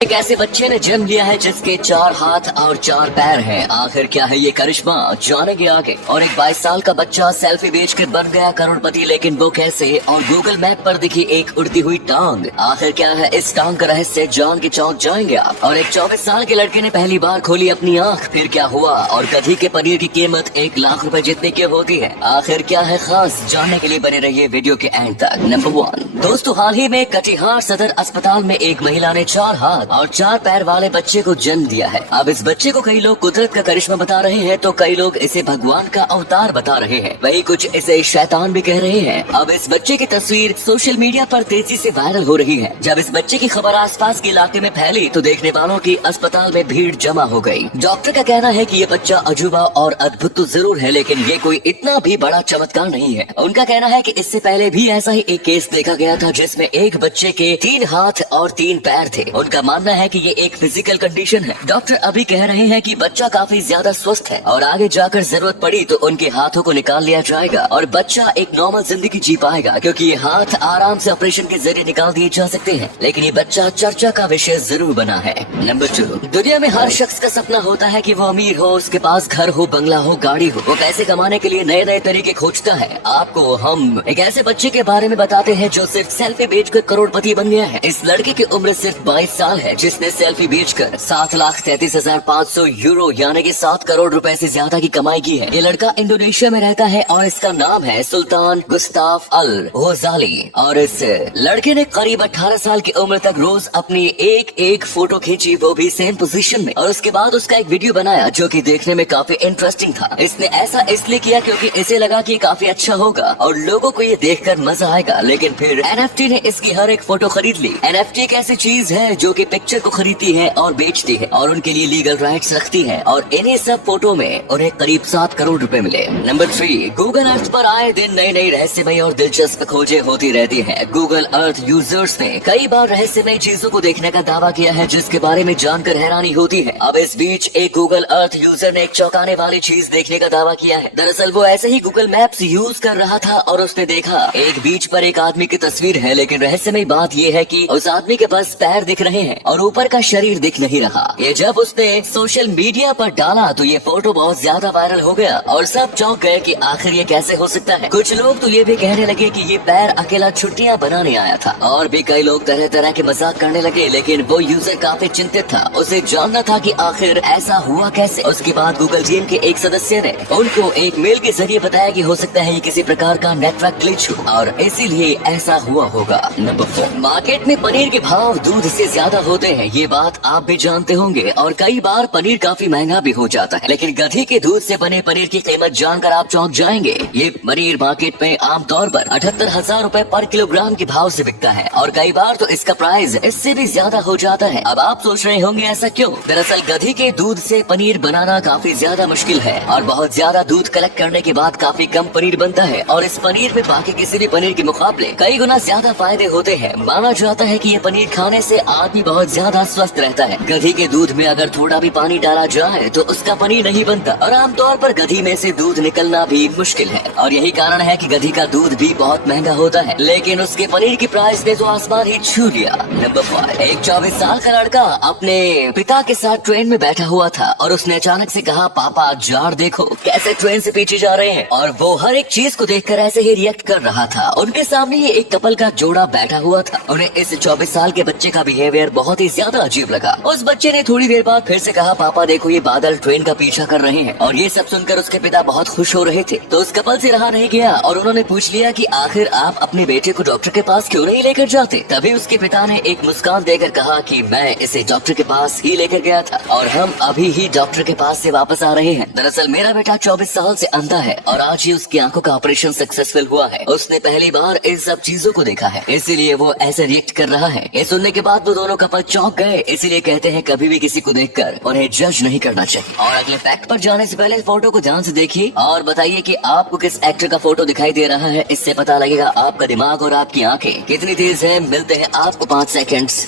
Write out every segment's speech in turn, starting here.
एक ऐसे बच्चे ने जन्म लिया है जिसके 4 हाथ और 4 पैर हैं। आखिर क्या है ये करिश्मा, जानेंगे आगे। और एक 22 साल का बच्चा सेल्फी बेचकर बन गया करोड़पति, लेकिन वो कैसे? और गूगल मैप पर दिखी एक उड़ती हुई टांग। आखिर क्या है इस टांग का रहस्य, जान के चौंक जाएंगे आप। और एक 24 साल के लड़के ने पहली बार खोली अपनी आँख, फिर क्या हुआ? और गधी के पनीर की कीमत 1 लाख रुपए जितने की होती है। आखिर क्या है खास, जानने के लिए बने रहिए वीडियो के एंड तक। नंबर 1 दोस्तों, हाल ही में कटिहार सदर अस्पताल में एक महिला ने 4 हाथ और 4 पैर वाले बच्चे को जन्म दिया है। अब इस बच्चे को कई लोग कुदरत का करिश्मा बता रहे हैं, तो कई लोग इसे भगवान का अवतार बता रहे हैं, वही कुछ इसे शैतान भी कह रहे हैं। अब इस बच्चे की तस्वीर सोशल मीडिया पर तेजी से वायरल हो रही है। जब इस बच्चे की खबर आसपास के इलाके में फैली तो देखने वालों की अस्पताल में भीड़ जमा हो गई। डॉक्टर का कहना है कि ये बच्चा अजूबा और अद्भुत तो जरूर है, लेकिन ये कोई इतना भी बड़ा चमत्कार नहीं है। उनका कहना है कि इससे पहले भी ऐसा ही एक केस देखा गया था जिसमें एक बच्चे के 3 हाथ और 3 पैर थे। उनका मानना है कि ये एक फिजिकल कंडीशन है। डॉक्टर अभी कह रहे हैं कि बच्चा काफी ज्यादा स्वस्थ है और आगे जाकर जरूरत पड़ी तो उनके हाथों को निकाल लिया जाएगा और बच्चा एक नॉर्मल जिंदगी जी पाएगा, क्योंकि ये हाथ आराम से ऑपरेशन के जरिए निकाल दिए जा सकते हैं। लेकिन ये बच्चा चर्चा का विषय जरूर बना है। नंबर 2 दुनिया में हर शख्स का सपना होता है कि वो अमीर हो, उसके पास घर हो, बंगला हो, गाड़ी हो। वो पैसे कमाने के लिए नए नए तरीके खोजता है। आपको हम एक ऐसे बच्चे के बारे में बताते हैं जो सिर्फ सेल्फी बेचकर करोड़पति बन गया है। इस लड़के की उम्र सिर्फ 22 साल है, जिसने सेल्फी बेचकर 7,33,500 यूरो यानी कि 7 करोड़ रुपए से ज्यादा की कमाई की है। ये लड़का इंडोनेशिया में रहता है और इसका नाम है सुल्तान गुस्ताफ अल गजाली। और इस लड़के ने करीब 18 साल की उम्र तक रोज अपनी एक फोटो खींची, वो भी सेम पोजीशन में। और उसके बाद उसका एक वीडियो बनाया जो कि देखने में काफी इंटरेस्टिंग था। इसने ऐसा इसलिए किया क्योंकि इसे लगा कि काफी अच्छा होगा और लोगों को ये देखकर मजा आएगा। लेकिन फिर एनएफटी ने इसकी हर एक फोटो खरीद ली। एनएफटी एक ऐसी चीज है जो कि पिक्चर को खरीदती है और बेचती है और उनके लिए लीगल राइट्स रखती है, और इन्हीं सब फोटो में उन्हें करीब 7 करोड़ रुपए मिले। नंबर 3 गूगल अर्थ पर आए दिन नई नई रहस्यमय और दिलचस्प खोजें होती रहती हैं। गूगल अर्थ यूजर्स ने कई बार रहस्यमय चीजों को देखने का दावा किया है जिसके बारे में जानकर हैरानी होती है। अब इस बीच एक गूगल अर्थ यूजर ने एक चौंकाने वाली चीज देखने का दावा किया है। दरअसल वो ऐसे ही गूगल मैप्स यूज कर रहा था और उसने देखा एक बीच पर एक आदमी की तस्वीर है, लेकिन रहस्यमय बात यह है कि उस आदमी के पास पैर दिख रहे हैं और ऊपर का शरीर दिख नहीं रहा। ये जब उसने सोशल मीडिया पर डाला तो ये फोटो बहुत ज्यादा वायरल हो गया और सब चौंक गए कि आखिर ये कैसे हो सकता है। कुछ लोग तो ये भी कहने लगे कि ये पैर अकेला छुट्टियां बनाने आया था, और भी कई लोग तरह तरह के मजाक करने लगे। लेकिन वो यूजर काफी चिंतित था, उसे जानना था कि आखिर ऐसा हुआ कैसे। उसके बाद गूगल टीम के एक सदस्य ने उनको एक मेल के जरिए बताया कि हो सकता है ये किसी प्रकार का नेटवर्क ग्लिच हो और इसीलिए ऐसा हुआ होगा। नंबर 4 मार्केट में पनीर के भाव दूध से ज्यादा होते हैं, ये बात आप भी जानते होंगे। और कई बार पनीर काफी महंगा भी हो जाता है, लेकिन गधी के दूध से बने पनीर की कीमत जानकर आप चौंक जाएंगे। ये पनीर मार्केट में आमतौर पर 78,000 रुपए पर किलोग्राम के भाव से बिकता है और कई बार तो इसका प्राइस इससे भी ज्यादा हो जाता है। अब आप सोच रहे होंगे ऐसा क्यों? दरअसल गधी के दूध से पनीर बनाना काफी ज्यादा मुश्किल है और बहुत ज्यादा दूध कलेक्ट करने के बाद काफी कम पनीर बनता है, और इस पनीर में बाकी किसी भी पनीर के मुकाबले कई गुना ज्यादा फायदे होते हैं। माना जाता है कि ये पनीर खाने से आदमी बहुत ज्यादा स्वस्थ रहता है। गधी के दूध में अगर थोड़ा भी पानी डाला जाए तो उसका पनीर नहीं बनता, और आमतौर पर गधी में से दूध निकलना भी मुश्किल है, और यही कारण है कि गधी का दूध भी बहुत महंगा होता है, लेकिन उसके पनीर की प्राइस ने तो आसमान ही छू लिया। नंबर 5 एक 24 साल का लड़का अपने पिता के साथ ट्रेन में बैठा हुआ था और उसने अचानक से कहा, पापा जार देखो कैसे ट्रेन से पीछे जा रहे हैं। और वो हर एक चीज को देखकर ऐसे ही रिएक्ट कर रहा था। उनके सामने ही एक कपल का जोड़ा बैठा हुआ था। उन्हें इस 24 साल के बच्चे का बिहेवियर बहुत ही ज्यादा अजीब लगा। उस बच्चे ने थोड़ी देर बाद फिर से कहा, पापा देखो ये बादल ट्रेन का पीछा कर रहे हैं। और ये सब सुनकर उसके पिता बहुत खुश हो रहे थे। तो उस कपल से रहा नहीं गया और उन्होंने पूछ लिया कि आखिर आप अपने बेटे को डॉक्टर के पास क्यों नहीं लेकर जाते। तभी उसके पिता ने एक मुस्कान देकर कहा कि मैं इसे डॉक्टर के पास ही लेकर गया था और हम अभी ही डॉक्टर के पास से वापस आ रहे हैं। दरअसल मेरा बेटा 24 साल से अंधा है और आज ही उसकी आंखों का ऑपरेशन सक्सेसफुल हुआ है। उसने पहली बार इन सब चीजों को देखा है, इसीलिए वो ऐसे रिएक्ट कर रहा है। ये सुनने के बाद वो दोनों कपल चौंक गए। इसीलिए कहते हैं कभी भी किसी को देखकर उन्हें जज नहीं करना चाहिए। और अगले फैक्ट पर जाने से पहले फोटो को ध्यान से देखिए और बताइए कि आपको किस एक्टर का फोटो दिखाई दे रहा है। इससे पता लगेगा आपका दिमाग और आपकी आंखें कितनी तेज है। मिलते हैं आपको 5 सेकंड्स।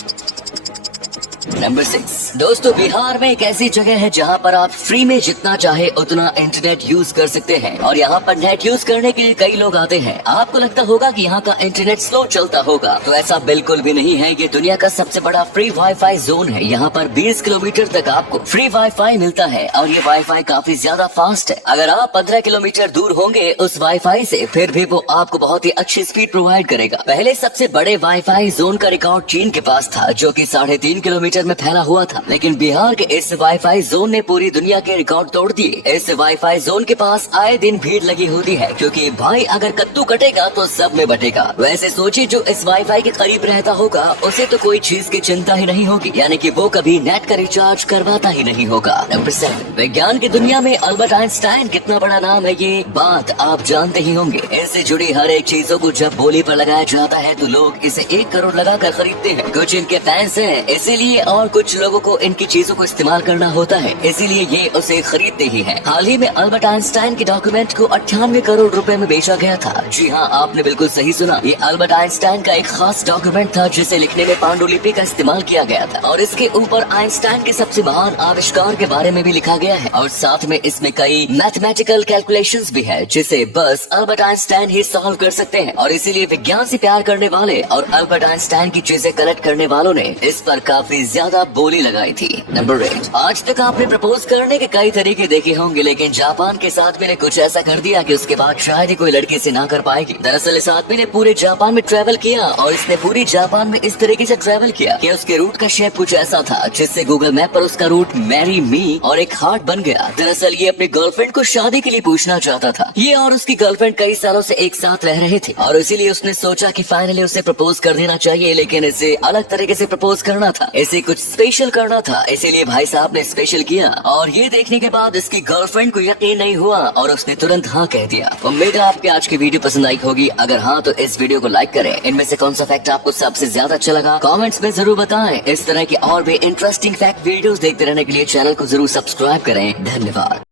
नंबर 6 दोस्तों, बिहार में एक ऐसी जगह है जहाँ पर आप फ्री में जितना चाहे उतना इंटरनेट यूज कर सकते हैं और यहाँ पर नेट यूज करने के लिए कई लोग आते हैं। आपको लगता होगा कि यहाँ का इंटरनेट स्लो चलता होगा, तो ऐसा बिल्कुल भी नहीं है। ये दुनिया का सबसे बड़ा फ्री वाईफाई जोन है। यहाँ पर 20 किलोमीटर तक आपको फ्री वाईफाई मिलता है और ये वाईफाई काफी ज्यादा फास्ट है। अगर आप 15 किलोमीटर दूर होंगे उस वाईफाई से, फिर भी वो आपको बहुत ही अच्छी स्पीड प्रोवाइड करेगा। पहले सबसे बड़े वाईफाई जोन का रिकॉर्ड चीन के पास था, जो कि 3.5 किलोमीटर में फैला हुआ था, लेकिन बिहार के इस वाईफाई जोन ने पूरी दुनिया के रिकॉर्ड तोड़ दिए। इस वाईफाई जोन के पास आए दिन भीड़ लगी होती है, क्योंकि भाई अगर कद्दू कटेगा तो सब में बटेगा। वैसे सोचिए, जो इस वाईफाई के करीब रहता होगा उसे तो कोई चीज की चिंता ही नहीं होगी, यानी कि वो कभी नेट का रिचार्ज करवाता ही नहीं होगा। नंबर 7 विज्ञान की दुनिया में अल्बर्ट आइंस्टाइन कितना बड़ा नाम है, ये बात आप जानते ही होंगे। इससे जुड़ी हर एक चीजों को जब बोली पर लगाया जाता है तो लोग इसे 1 करोड़ लगा कर खरीदते हैं। कुछ इनके फैंस हैं इसीलिए, और कुछ लोगों को इनकी चीजों को इस्तेमाल करना होता है, इसीलिए ये उसे खरीदते ही हैं। हाल ही में अल्बर्ट आइंस्टाइन के डॉक्यूमेंट को 98 करोड़ रुपए में बेचा गया था। जी हाँ, आपने बिल्कुल सही सुना। ये अल्बर्ट आइंस्टाइन का एक खास डॉक्यूमेंट था जिसे लिखने में पांडुलिपि का इस्तेमाल किया गया था और इसके ऊपर आइंस्टाइन के सबसे महान आविष्कार के बारे में भी लिखा गया है और साथ में इसमें कई मैथमेटिकल कैलकुलेशंस भी है जिसे बस अल्बर्ट आइंस्टाइन ही सॉल्व कर सकते हैं। और इसीलिए विज्ञान से प्यार करने वाले और अल्बर्ट आइंस्टाइन की चीजें कलेक्ट करने वालों ने इस पर काफी ज्यादा बोली लगाई थी। नंबर 8 आज तक आपने प्रपोज करने के कई तरीके देखे होंगे, लेकिन जापान के इस आदमी ने कुछ ऐसा कर दिया कि उसके बाद शायद ही कोई लड़की से ना कर पाएगी। दरअसल इस आदमी ने पूरे जापान में ट्रेवल किया और इसने पूरी जापान में इस तरीके से ट्रेवल किया कि उसके रूट का शेप कुछ ऐसा था जिससे गूगल मैप पर उसका रूट मैरी मी और एक हार्ट बन गया। दरअसल ये अपनी गर्लफ्रेंड को शादी के लिए पूछना चाहता था। ये और उसकी गर्लफ्रेंड कई सालों से एक साथ रह रहे थे और इसीलिए उसने सोचा कि फाइनली उसे प्रपोज कर देना चाहिए, लेकिन इसे अलग तरीके से प्रपोज करना था, इसे कुछ स्पेशल करना था। इसीलिए भाई साहब ने स्पेशल किया और ये देखने के बाद इसकी गर्लफ्रेंड को यकीन नहीं हुआ और उसने तुरंत हाँ कह दिया। उम्मीद है आपकी आज की वीडियो पसंद आई होगी। अगर हाँ तो इस वीडियो को लाइक करें। इनमें से कौन सा फैक्ट आपको सबसे ज्यादा अच्छा लगा कमेंट्स में जरूर बताएं। इस तरह की और भी इंटरेस्टिंग फैक्ट वीडियोस देखते रहने के लिए चैनल को जरूर सब्सक्राइब करें। धन्यवाद।